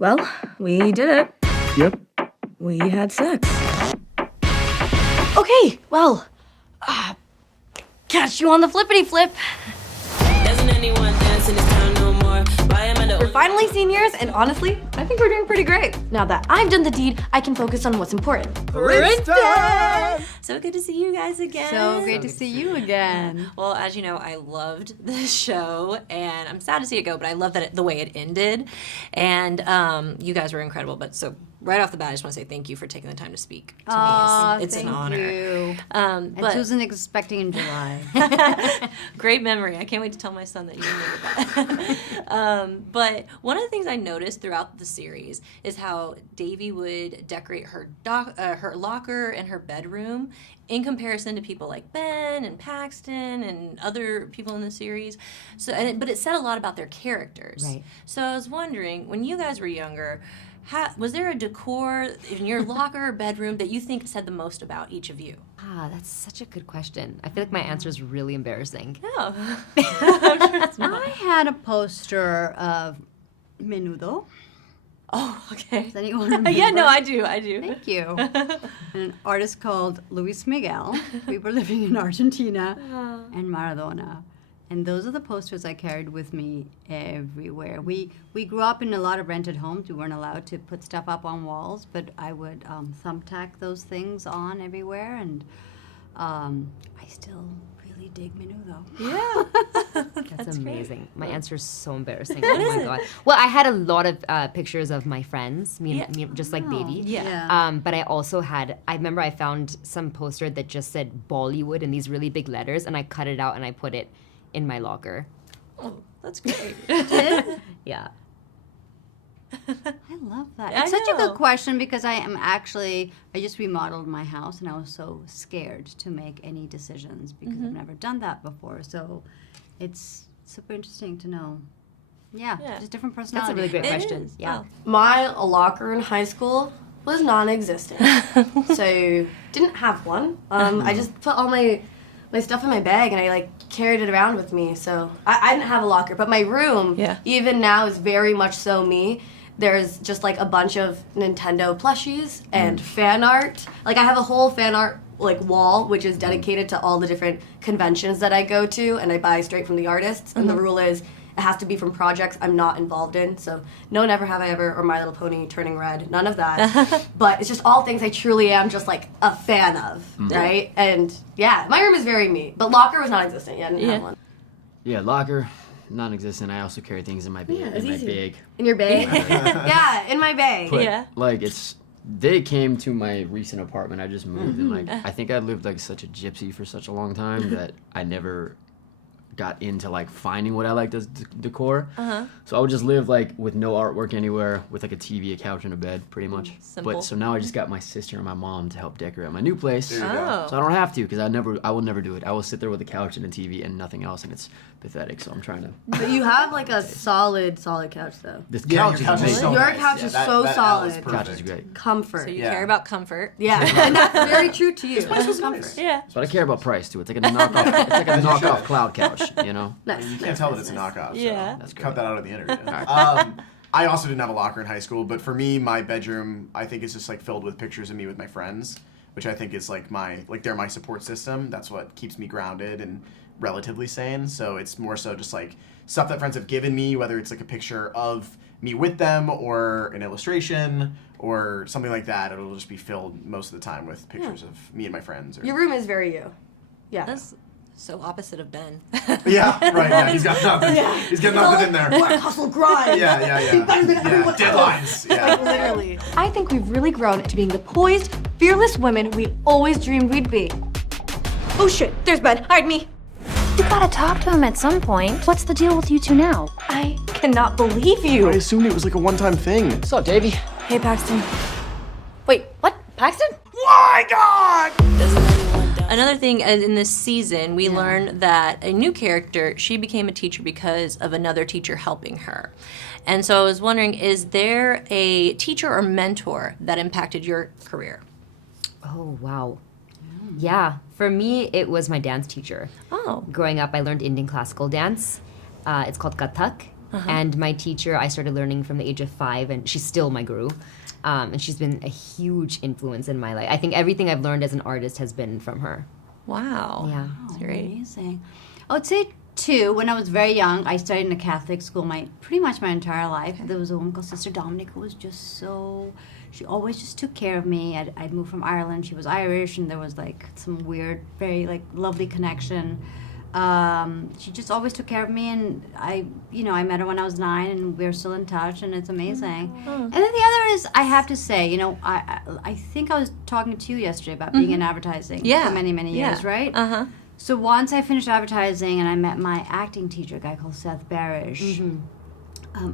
Well, we did it. Yep. We had sex. Okay, well, catch you on the flippity flip. Doesn't anyone dance in this town no more? Why am I the We're finally seniors, and honestly, I think we're doing pretty great. Now that I've done the deed, I can focus on what's important. So good to see you guys again. So great to see you again. Well, as you know, I loved this show, and I'm sad to see it go, but I love that the way it ended. And you guys were incredible. But so right off the bat, I just want to say thank you for taking the time to speak to me. It's an honor. You. But And Susan expecting in July. great memory. I can't wait to tell my son that you remember that. But one of the things I noticed throughout the series is how Devi would decorate her locker and her bedroom in comparison to people like Ben and Paxton and other people in the series. But it said a lot about their characters. Right. So I was wondering, when you guys were younger, was there a decor in your locker or bedroom that you think said the most about each of you? That's such a good question. I feel like my answer is really embarrassing. No. I had a poster of Menudo. Oh, okay. Does anyone remember? Yeah, no, I do. Thank you. And an artist called Luis Miguel. We were living in Argentina. And Maradona. And those are the posters I carried with me everywhere. We grew up in a lot of rented homes. We weren't allowed to put stuff up on walls, but I would thumbtack those things on everywhere. And I still really dig Menudo. Yeah. That's amazing. My answer is so embarrassing. Oh my god. Well, I had a lot of pictures of my friends, me, just like Devi. Yeah. But I also had. I remember I found some poster that just said Bollywood in these really big letters, and I cut it out and I put it in my locker. Oh, that's great. Yeah. I love that. I It's such a know. good question because I just remodeled my house and I was so scared to make any decisions because I've never done that before. So it's super interesting to know. Yeah, just different That's personalities. a really great It question. is. Yeah. Wow. My locker in high school was non-existent. So didn't have one. I just put all my stuff in my bag and I carried it around with me. So I didn't have a locker, but my room, even now, is very much so me. There's just a bunch of Nintendo plushies and fan art. I have a whole fan art wall, which is dedicated to all the different conventions that I go to, and I buy straight from the artists. And the rule is it has to be from projects I'm not involved in. So no Never Have I Ever or My Little Pony Turning Red, none of that. But it's just all things I truly am just a fan of, right? And yeah, my room is very me. But locker was non-existent. Yeah, I didn't have one. Yeah, locker, non-existent. I also carry things in my bag. it's in my easy. bag. In your bag? Yeah, in my bag. But, they came to my recent apartment. I just moved, and I think I lived such a gypsy for such a long time that I never got into finding what I liked as decor. So I would just live with no artwork anywhere, with a TV, a couch, and a bed, pretty much. Simple. But so now I just got my sister and my mom to help decorate my new place. Oh. So I don't have to, because I will never do it. I will sit there with a couch and a TV and nothing else, and it's pathetic. So I'm trying to. But you have a solid couch though. This Yeah, couch your couch is is amazing. so Your nice. couch Yeah, is that- so that L is solid. Couch is perfect. great. Comfort. So you Yeah. care about comfort. Yeah, and that's very true to you. Nice. Comfort. Yeah. But I care about price too. It's like a knockoff. It's like a knockoff cloud couch, you know. Nice. You can't tell that it's a knockoff. So Yeah. That's cut great. that out of the interview. I also didn't have a locker in high school, but for me, my bedroom, I think is just filled with pictures of me with my friends, which I think is they're my support system. That's what keeps me grounded and relatively sane. So it's more so just stuff that friends have given me, whether it's a picture of me with them or an illustration or something like that. It'll just be filled most of the time with pictures of me and my friends. Or, Your room is very you. Yeah. That's so opposite of Ben. yeah, right. Yeah, he's got nothing. He's got nothing in there. Work, hustle, grind. Yeah. Be better than everyone Deadlines. Yeah. Literally. I think we've really grown to being the poised, fearless women we always dreamed we'd be. Oh shit, there's Ben. Hide me. You gotta talk to him at some point. What's the deal with you two now? I cannot believe you. I assumed it was a one-time thing. What's up, Davey? Hey, Paxton. Wait, what? Paxton? Another thing in this season, we learned that a new character, she became a teacher because of another teacher helping her. And so I was wondering, is there a teacher or mentor that impacted your career? Oh, wow. Yeah, for me, it was my dance teacher. Oh. Growing up, I learned Indian classical dance. It's called Kathak, And my teacher, I started learning from the age of 5, and she's still my guru. And she's been a huge influence in my life. I think everything I've learned as an artist has been from her. Wow. Yeah. That's great. Amazing. I would say too, when I was very young, I studied in a Catholic school pretty much my entire life. There was a woman called Sister Dominic who was just so, she always just took care of me. I'd moved from Ireland. She was Irish, and there was like some weird, very like lovely connection. She just always took care of me, and I met her when I was 9, and we're still in touch, and it's amazing. And then the other is, I have to say, I think I was talking to you yesterday about being in advertising for many, many years, right? So once I finished advertising and I met my acting teacher, a guy called Seth Barish,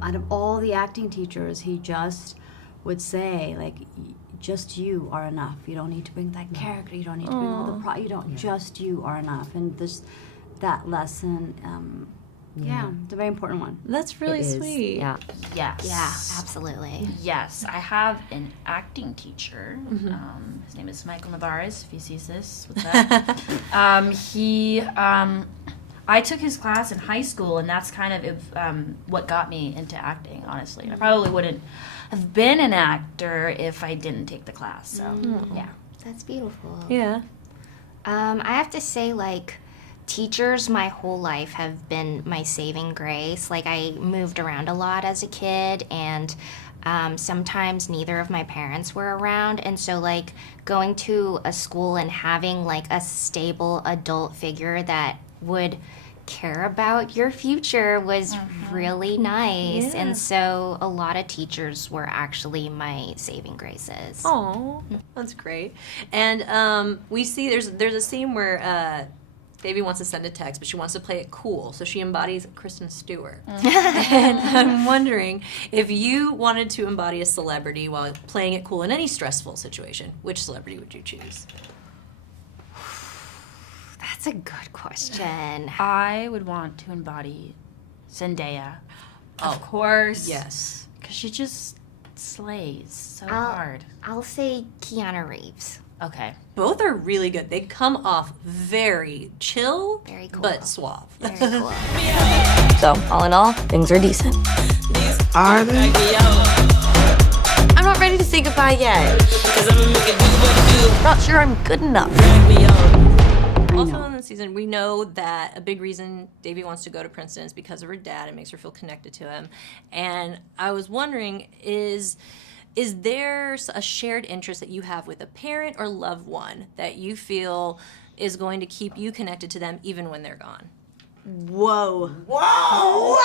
out of all the acting teachers, he just would say, like, just you are enough. You don't need to bring that character. You don't need to bring all the just you are enough. And that lesson, it's a very important one. That's really sweet. Yeah. Yes. Yeah, absolutely. Yes, I have an acting teacher. His name is Michael Navarez, if he sees this. What's that? I took his class in high school, and that's kind of what got me into acting, honestly. I probably wouldn't have been an actor if I didn't take the class, so, yeah. That's beautiful. Yeah. I have to say, like, teachers my whole life have been my saving grace. Like, I moved around a lot as a kid, and sometimes neither of my parents were around, and so like going to a school and having like a stable adult figure that would care about your future was really nice. Yeah. And so a lot of teachers were actually my saving graces. Oh, that's great. And we see there's a scene where Devi wants to send a text, but she wants to play it cool, so she embodies Kristen Stewart. And I'm wondering, if you wanted to embody a celebrity while playing it cool in any stressful situation, which celebrity would you choose? That's a good question. I would want to embody Zendaya. Of course. Yes. Because she just slays so hard. I'll say Keanu Reeves. Okay. Both are really good. They come off very chill, Very cool. but suave. Very cool. So, all in all, things are decent. Are they? I'm not ready to say goodbye yet. Not sure I'm good enough. Also in the season, we know that a big reason Devi wants to go to Princeton is because of her dad. It makes her feel connected to him. And I was wondering, is there a shared interest that you have with a parent or loved one that you feel is going to keep you connected to them even when they're gone? Whoa. Wow!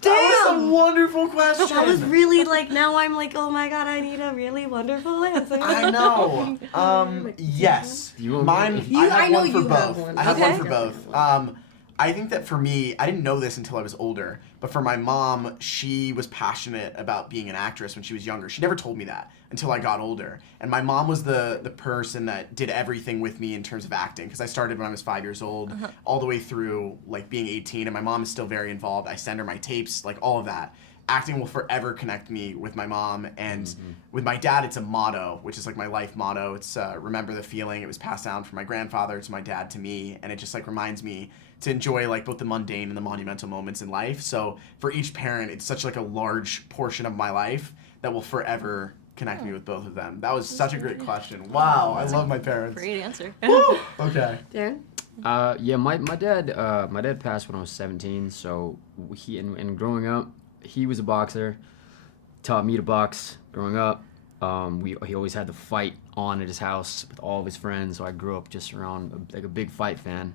That was a wonderful question. That was really like, now I'm like, oh my god, I need a really wonderful answer. I know. Yes. I have know one for you have both. one. I have Okay. one for both. I think that for me, I didn't know this until I was older, but for my mom, she was passionate about being an actress when she was younger. She never told me that until I got older. And my mom was the person that did everything with me in terms of acting, because I started when I was 5 years old, all the way through like being 18, and my mom is still very involved. I send her my tapes, like all of that. Acting will forever connect me with my mom, and with my dad, it's a motto, which is like my life motto. It's remember the feeling. It was passed down from my grandfather to my dad to me, and it just like reminds me to enjoy like both the mundane and the monumental moments in life. So for each parent, it's such like a large portion of my life that will forever connect me with both of them. That was such a great question. Wow, I love my parents. Great answer. Woo! Okay. Darren? Yeah, my dad passed when I was 17. So he and growing up, he was a boxer. Taught me to box growing up. He always had the fight on at his house with all of his friends. So I grew up just around like a big fight fan.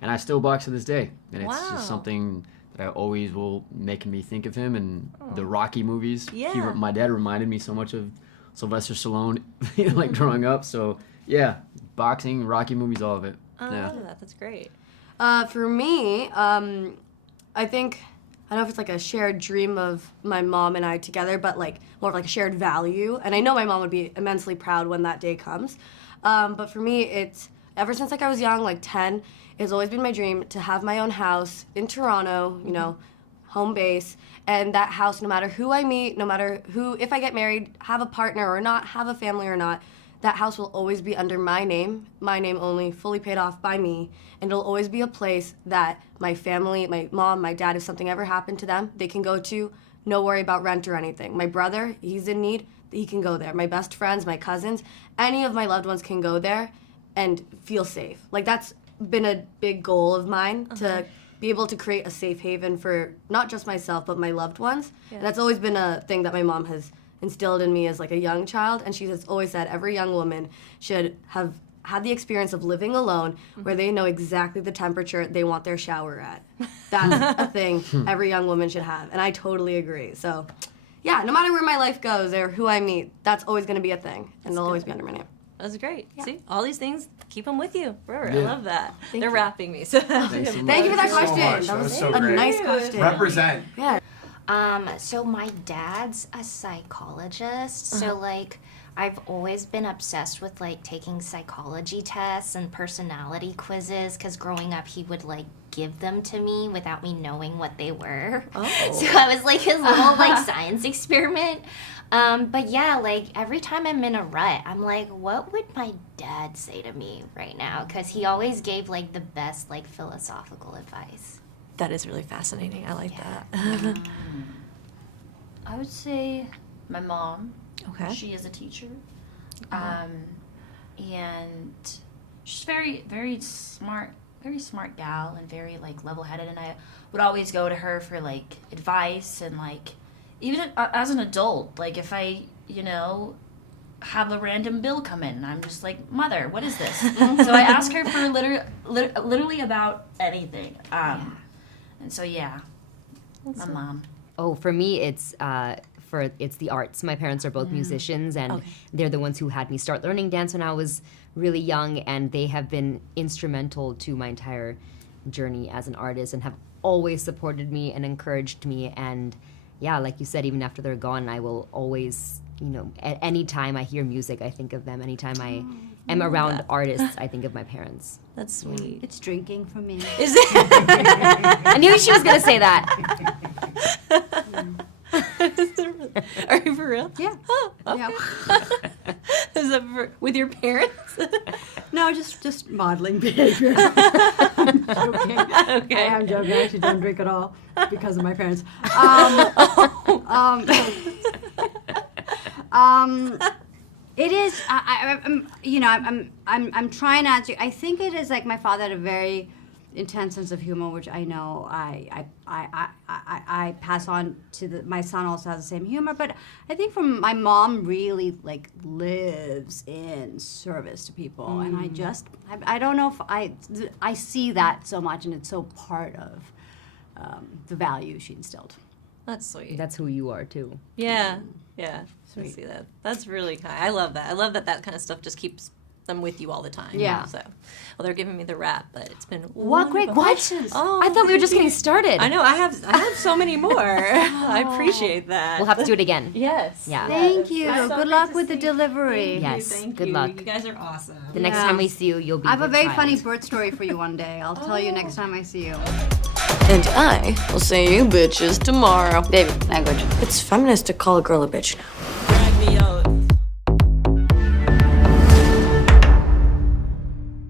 And I still box to this day, and it's Wow. just something that I always will make me think of him and the Rocky movies. Yeah. My dad reminded me so much of Sylvester Stallone, like growing up. So yeah, boxing, Rocky movies, all of it. I Yeah. love that. That's great. For me, I think, I don't know if it's like a shared dream of my mom and I together, but like more of like a shared value. And I know my mom would be immensely proud when that day comes. But for me, it's ever since like I was young, like 10, it's always been my dream to have my own house in Toronto, you know, home base. And that house, no matter who I meet, no matter who, if I get married, have a partner or not, have a family or not, that house will always be under my name only, fully paid off by me, and it'll always be a place that my family, my mom, my dad, if something ever happened to them, they can go to, no worry about rent or anything. My brother, he's in need, he can go there. My best friends, my cousins, any of my loved ones can go there and feel safe. Like, that's been a big goal of mine, to be able to create a safe haven for not just myself, but my loved ones. And that's always been a thing that my mom has instilled in me as like a young child, and she has always said every young woman should have had the experience of living alone where they know exactly the temperature they want their shower at. That's a thing every young woman should have, and I totally agree. So yeah, no matter where my life goes or who I meet, that's always going to be a thing, and it'll always be under my name. That's great. See, all these things, keep them with you forever. I Yeah. love that. Thank They're you. wrapping me. So Thanks so much. Thank you for that so question. much. That was so a great. nice question. Represent. Yeah. So my dad's a psychologist, so like I've always been obsessed with like taking psychology tests and personality quizzes, because growing up he would like give them to me without me knowing what they were. So I was like his little like science experiment. But yeah, like every time I'm in a rut, I'm like, what would my dad say to me right now? Because he always gave like the best like philosophical advice. that is really fascinating. I like that. I would say my mom. Okay. She is a teacher. And she's very smart gal, and very like level-headed, and I would always go to her for like advice, and like even as an adult, like if I, have a random bill come in, I'm just like, Mother, what is this? So I ask her for literally about anything. And so yeah, my mom. Oh, for me, it's the arts. My parents are both musicians, and they're the ones who had me start learning dance when I was really young, and they have been instrumental to my entire journey as an artist, and have always supported me and encouraged me. And yeah, like you said, even after they're gone, I will always, at any time I hear music, I think of them. Anytime I am around artists, I think of my parents. That's sweet. It's drinking for me. Is it? I knew she was gonna say that. Are you for real? Yeah. Oh, okay. Yeah. Is that with your parents? No, just modeling behavior. I'm joking. Okay. I am joking. I actually don't drink at all because of my parents. It is. I'm trying not to. I think it is like my father had a very intense sense of humor, which I know I pass on to my son. Also has the same humor, but I think from my mom really like lives in service to people, and I don't know if I see that so much, and it's so part of the value she instilled. That's sweet. That's who you are too. Yeah. Yeah. I see that. That's really kind. I love that. I love that kind of stuff just keeps them with you all the time. Yeah. So, well, they're giving me the rap, but it's been What great wonderful. questions! Oh, I thought we were just getting started. I know. I have so many more. I appreciate that. We'll have to do it again. Yes. Yeah. Thank you. It's so Good great luck to with the see. delivery. Yes. Thank Good you. luck. You guys are awesome. The next Yeah. time we see you, you'll be. I have a with very child. funny birth story for you one day. I'll tell you next time I see you. And I will see you bitches tomorrow. Baby, language. It's feminist to call a girl a bitch now.